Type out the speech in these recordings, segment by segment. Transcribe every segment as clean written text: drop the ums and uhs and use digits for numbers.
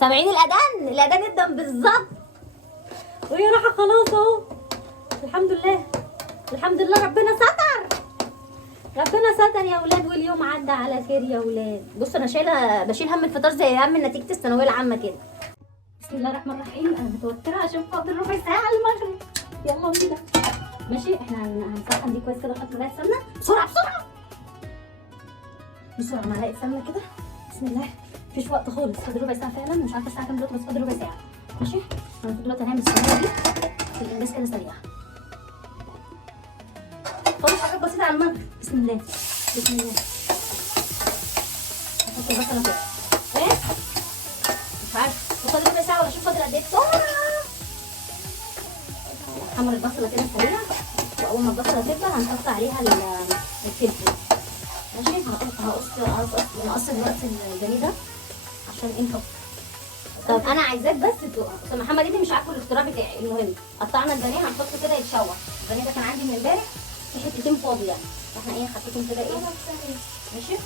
سامعين الاذان؟ الاذان ادن بالظبط وهي رايحه خلاص اهو. الحمد لله الحمد لله، ربنا ستر ربنا ستر يا ولاد، واليوم عدى على خير يا ولاد. بصوا انا بشيل هم الفطار زي هم نتيجه الثانويه العامه كده. بسم الله الرحمن الرحيم. انا متوتره عشان فاضل ربع ساعه على المغرب. يلا بينا. ماشي، احنا هنسخن دي كويس كده. نحط معلقه سمنه بسرعه بسرعه بسرعه، معلقه سمنه كده. بسم الله، مفيش وقت خالص، فاضل ربع ساعه فعلا. مش عارفه الساعه كام دلوقتي بس فاضل ربع ساعه. ماشي، المفروض دلوقتي هنعمل الصينيه دي في الانجاز كده سريع. فاضل حاجات بسيطه على المغرب. بسم الله بسم الله. هحط البصله كده. ايه مش عارفه فاضل ربع ساعه ولا اشوف فاضل قد ايه. بسرعه نحمر البصله كده سريع، واول ما البصله تبدا هنحط عليها الفلفل. ماشي، هقص دلوقتي البانيه ده عشان ايه نحط. طب انا عايزاك بس تقع عشان محمد ابني مش عارفه الاختراع بتاعي. المهم قطعنا البانيه، هنحطه كده يتشوح. البانيه ده كان عندي من امبارح في حتتين فاضي يعني، فاحنا ايه حطيتهم كده ايه. ماشي،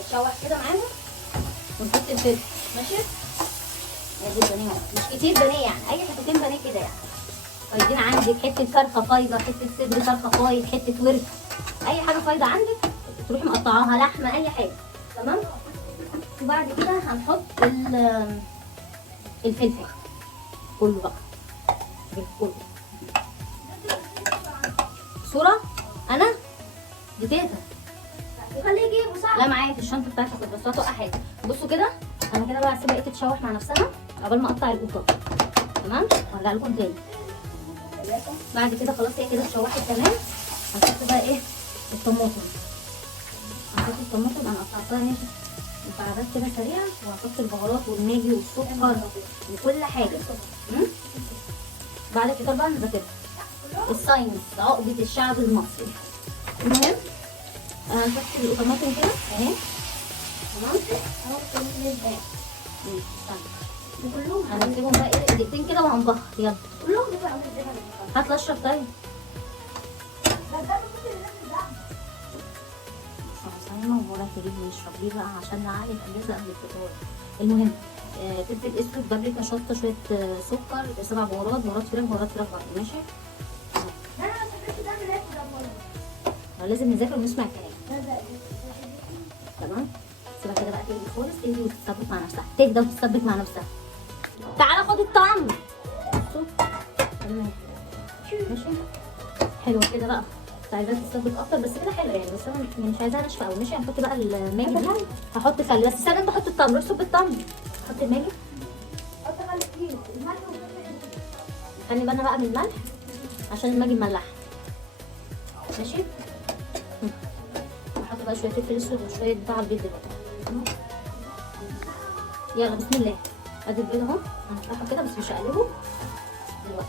يتشوح كده معانا ونحط الفلفل. ماشي، ادي البانيه مش كتير بانيه يعني، اي حتتين بانيه كده يعني. عايزين عندك حته فرخه فايضه، حته صدر فرخه فايض، حته ورك، اي حاجه فايضه عندك تروحي مقطعاها، لحمه، اي حاجه. تمام. وبعد كده هنحط الفلفل كله بقى كله. صوره انا دي تيتا خليه يجيبه صح. لا معايا في الشنطه بتاعتي بس هتوقع حاجه. بصوا كده، انا كده بقى هسيبها تتشوح مع نفسها قبل ما اقطع القطه. تمام، وهرجع لكم تاني. بعد كده خلاص هي كده اتشوحت تمام. هنحط بقى ايه الطماطم. هنحط الطماطم، انا قطعتها هنا مكعبات كده سريعه، وهحط البهارات والماجي والسكر وكل حاجه. بعد كده بقى نذاكرها الساينس، عقده الشعب المصري. المهم هنحط الطماطم كده اهي. تمام كلهم هنسيبهم بقى ايه دقيقتين كده وهنبخر. يلا كلهم هات لي اشرب. طيب صايمه ومرة تجيب ويشرب ليه بقى عشان نعالج اجازه قبل الفطار. المهم فلفل اسود، بابريكا، شطه، شويه سكر، 7 بهارات فراخ برضه. ماشي، لازم نذاكر ونسمع الكلام. تمام، سيبها كده بقى تهدي خالص، تهدي وتتثبت مع نفسها، تهدى وتتثبت مع نفسها. تعالى خد الطعم. تمام ماشي، حلوه كده بقى. عايزاها تتثبت اكتر بس كده حلوه يعني، بس انا مش عايزاها ناشفه قوي. ماشي، هنحط بقى الماجي دي. هحط خل بس استنى انت حط التمر. روح صب التمر، حط الماجي. حط خل كتير، الملح والفلفل. خلي بالنا بقى من الملح عشان الماجي مملح. ماشي، هحط بقى شويه فلفل اسود وشويه بتاع البيض دلوقتي. يلا بسم الله. ادي البيض اهو، هنفتحه كده بس مش هقلبه دلوقتي.